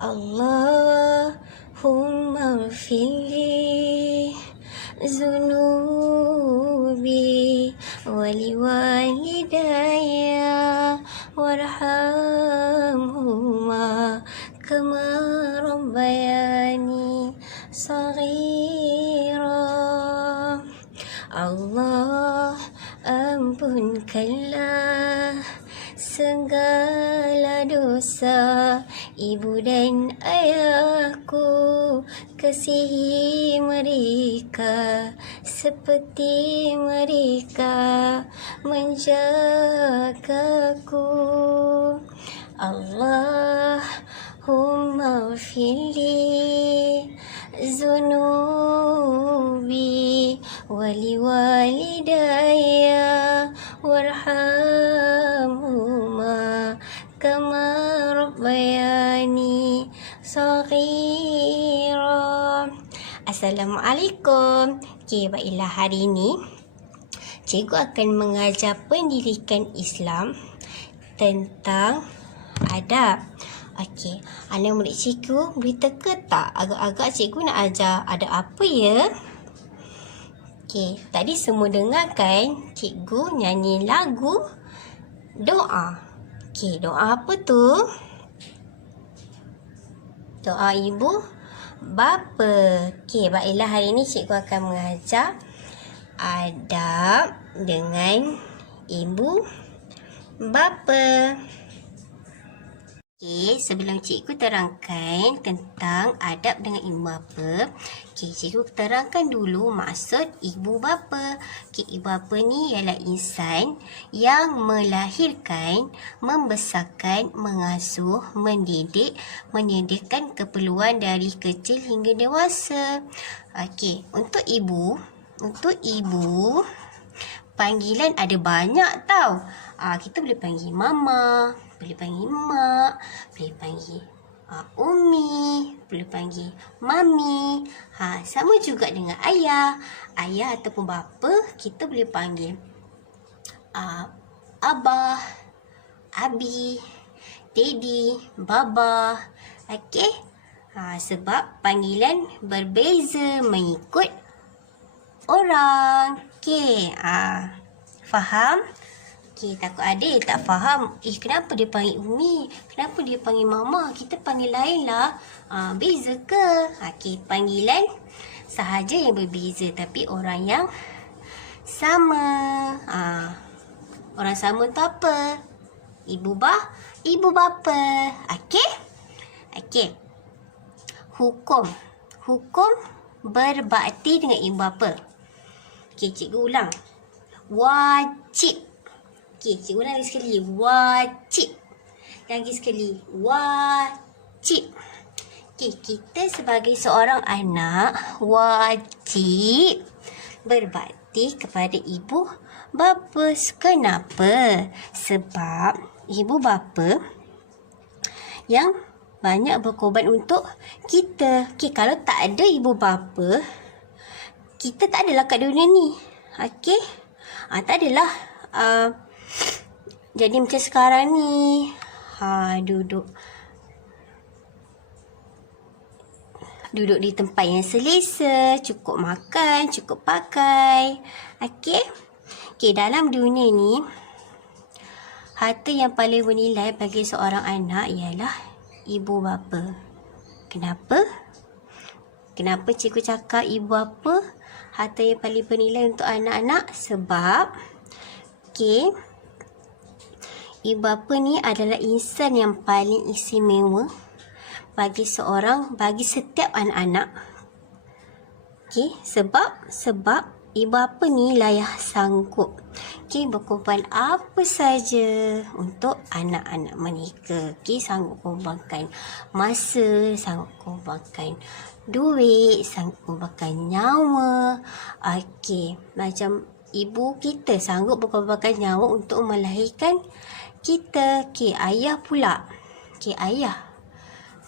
Allahumma ighfirli zunubi waliwalidayya warhamhuma kama rabbayani saghira. Allah, ampunkanlah segala dosa ibu dan ayahku, kasihi mereka seperti mereka menjagaku. Allahumma ighfirli zunubi waliwalidayya warhamhuma kama rabbayani saghira. Assalamualaikum. Baiklah, hari ini cikgu akan mengajar pendidikan Islam tentang adab. Okey, anak murid cikgu boleh teka tak agak-agak cikgu nak ajar ada apa ya? Okey, tadi semua dengar kan cikgu nyanyi lagu doa. Okey, doa apa tu? Doa ibu bapa. Okey, baiklah, hari ini cikgu akan mengajar adab dengan ibu bapa. Okey, sebelum cikgu terangkan tentang adab dengan ibu bapa, cikgu terangkan dulu maksud ibu bapa. Ibu bapa ni ialah insan yang melahirkan, membesarkan, mengasuh, mendidik, menyediakan keperluan dari kecil hingga dewasa. Okey, untuk ibu panggilan ada banyak tau. Kita boleh panggil mama, boleh panggil mak, boleh panggil umi, boleh panggil mami. Sama juga dengan ayah. Ayah ataupun bapa kita boleh panggil abah, abi, daddy, baba. Okey? Sebab panggilan berbeza mengikut orang. Okey, faham? Okey, takut ada yang tak faham. Kenapa dia panggil Umi? Kenapa dia panggil Mama? Kita panggil lain lah. Beza ke? Okey, panggilan sahaja yang berbeza tapi orang yang sama. Orang sama tu apa? Ibu bapa. Okey? Okey. Hukum berbakti dengan ibu bapa. Okey, cikgu ulang. Wajib. Okey, cikgu ulang lagi sekali. Wajib. Lagi sekali. Wajib. Okey, kita sebagai seorang anak wajib berbakti kepada ibu bapa. Kenapa? Sebab ibu bapa yang banyak berkorban untuk kita. Okey, kalau tak ada ibu bapa, kita tak adalah kat dunia ni. Okey? Tak adalah jadi macam sekarang ni. Duduk di tempat yang selesa, cukup makan, cukup pakai. Okey? Okey, dalam dunia ni harta yang paling bernilai bagi seorang anak ialah ibu bapa. Kenapa? Kenapa cikgu cakap ibu bapa harta yang paling bernilai untuk anak-anak? Sebab okey, ibu bapa ni adalah insan yang paling istimewa bagi setiap anak-anak. Okey, sebab ibu bapa ni layak sanggup berkorban apa saja untuk anak-anak mereka. Okey, sanggup korbankan masa, sanggup korbankan duit, sanggup korbankan nyawa. Okey, macam ibu kita sanggup berkorbankan nyawa untuk melahirkan kita. Okey, ayah pula. Okey, ayah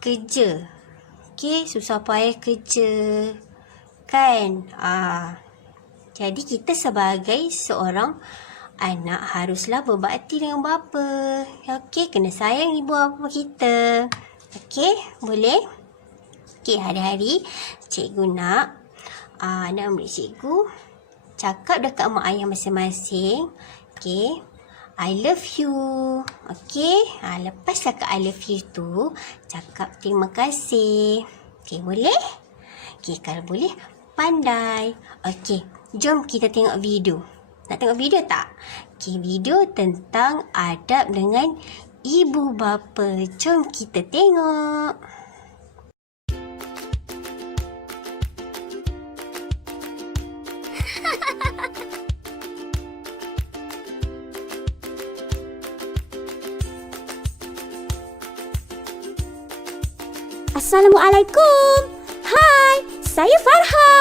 kerja. Okey, susah payah kerja. Kan? Jadi kita sebagai seorang anak haruslah berbakti dengan bapa. Okey, kena sayang ibu bapa kita. Okey, boleh? Okey, hari-hari cikgu nak murid cikgu cakap dekat mak ayah masing-masing. Okey, I love you. Okey, lepas cakap I love you tu, cakap terima kasih. Okey, boleh? Okey, kalau boleh, pandai. Okey, jom kita tengok video. Nak tengok video tak? Okey, video tentang adab dengan ibu bapa. Jom kita tengok. Assalamualaikum. Hai, saya Farha.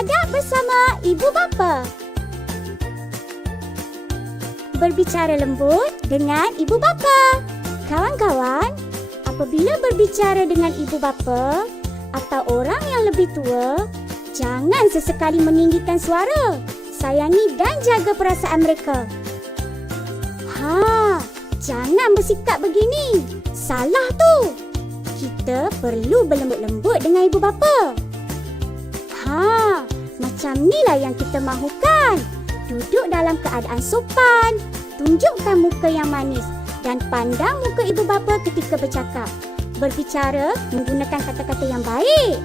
Adab bersama ibu bapa. Berbicara lembut dengan ibu bapa. Kawan-kawan, apabila berbicara dengan ibu bapa atau orang yang lebih tua, jangan sesekali meninggikan suara. Sayangi dan jaga perasaan mereka. Jangan bersikap begini. Salah tu. Kita perlu berlembut-lembut dengan ibu bapa. Macam inilah yang kita mahukan. Duduk dalam keadaan sopan, tunjukkan muka yang manis dan pandang muka ibu bapa ketika bercakap. Berbicara menggunakan kata-kata yang baik.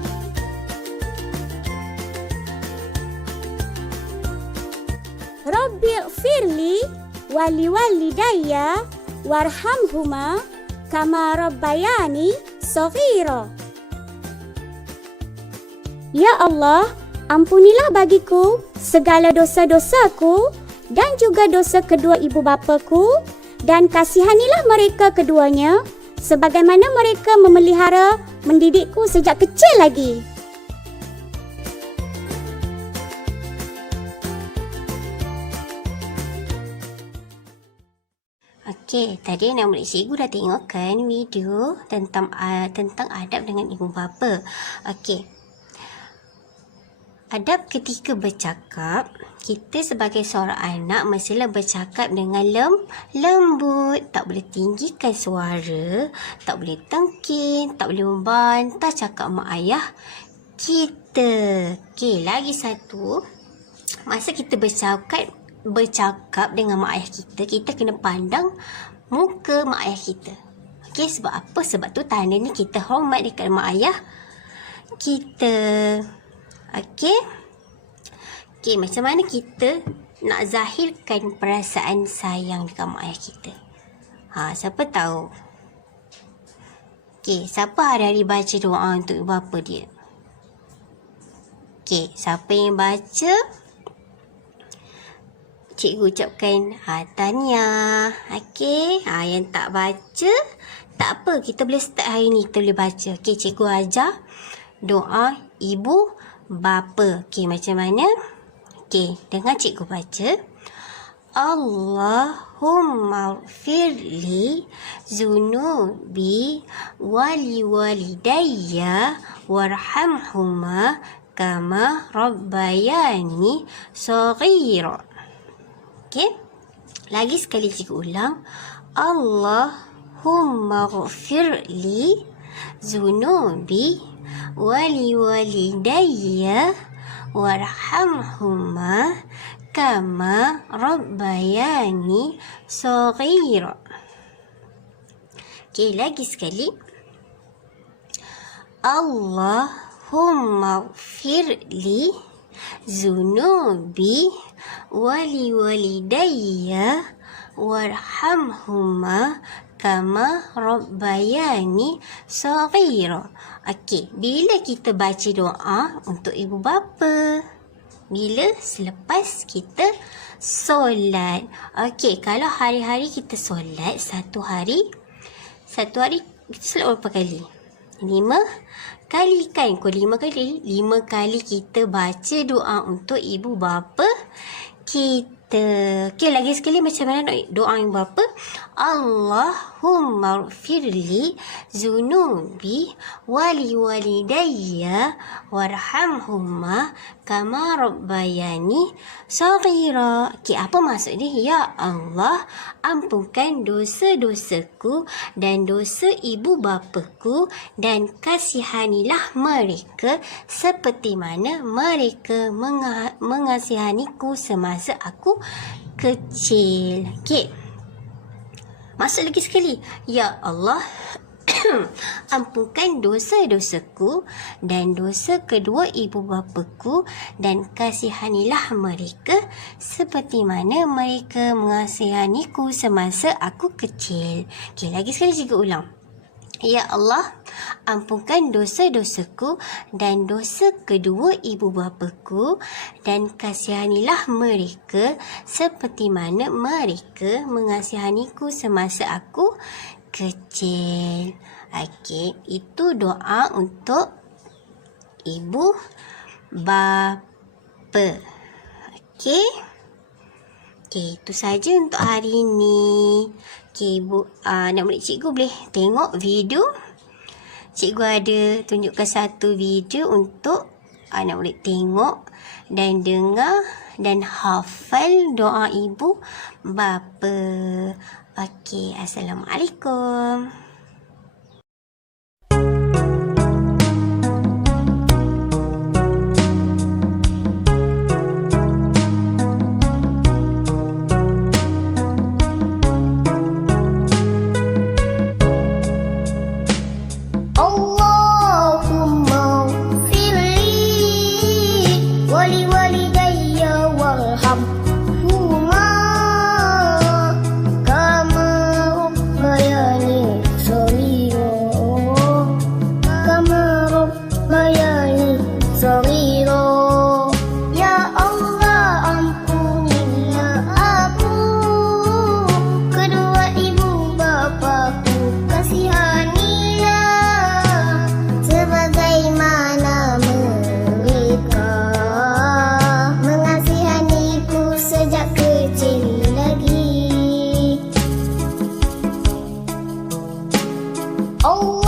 Rabbighfirli waliwalidayya warhamhuma kama rabbayani shaghira. Ya Allah, ampunilah bagiku segala dosa-dosaku dan juga dosa kedua ibu bapaku, dan kasihanilah mereka keduanya sebagaimana mereka memelihara mendidikku sejak kecil lagi. Okey, tadi anak murid cikgu dah tengok kan video tentang adab dengan ibu bapa. Okey. Adab ketika bercakap, kita sebagai seorang anak mestilah bercakap dengan lembut, tak boleh tinggikan suara, tak boleh tengking, tak boleh membantah cakap mak ayah kita. Okey, lagi satu, masa kita bercakap dengan mak ayah kita, kita kena pandang muka mak ayah kita. Okey, sebab apa? Sebab tu tandanya kita hormat dekat mak ayah kita. Okey. Okey, macam mana kita nak zahirkan perasaan sayang dekat mak ayah kita? Siapa tahu? Okey, siapa hari-hari baca doa untuk ibu bapa dia? Okey, siapa yang baca? Cikgu ucapkan tahniah. Okey, yang tak baca, tak apa, kita boleh start hari ni, kita boleh baca. Okey, cikgu ajar doa ibu bapa. Okey, macam mana? Okey, dengar cikgu baca. Allahumma firli zunubi wali walidayya warhamhuma kama rabbayani shaghira. Okey, lagi sekali cikgu ulang. Allahumma ghfirli zunubi wali walidayya warhamhuma kama rabbayani shaghira. Okey, lagi sekali. Allahumma ghfirli zunubi wali walidayya warhamhuma kama rabbayani shaghira. Okey, bila kita baca doa untuk ibu bapa? Bila? Selepas kita solat. Okey, kalau hari-hari kita solat, satu hari kita solat berapa kali? 5 kali kan? Kau 5 kali? 5 kali kita baca doa untuk ibu bapa kita. Okey, lagi sekali macam mana doa ibu bapa? Allahumma firli zunubi wali walidayya warhamhumma kama rabbayani saghira. Okey, apa maksud dia? Ya Allah, ampunkan dosa-dosaku dan dosa ibu bapaku dan kasihanilah mereka seperti mana mereka mengasihaniku semasa aku kecil. Okey. Maksud lagi sekali. Ya Allah, ampunkan dosa-dosaku dan dosa kedua ibu bapaku dan kasihanilah mereka seperti mana mereka mengasihaniku semasa aku kecil. Okey, lagi sekali cikgu ulang. Ya Allah, ampunkan dosa-dosaku dan dosa kedua ibu bapaku dan kasihanilah mereka seperti mana mereka mengasihaniku semasa aku kecil. Okey, itu doa untuk ibu bapa. Okey. Okey, itu saja untuk hari ini. Okey, nak murid cikgu boleh tengok video. Cikgu ada tunjukkan satu video untuk anak murid tengok dan dengar dan hafal doa ibu bapa. Okey, Assalamualaikum. Oh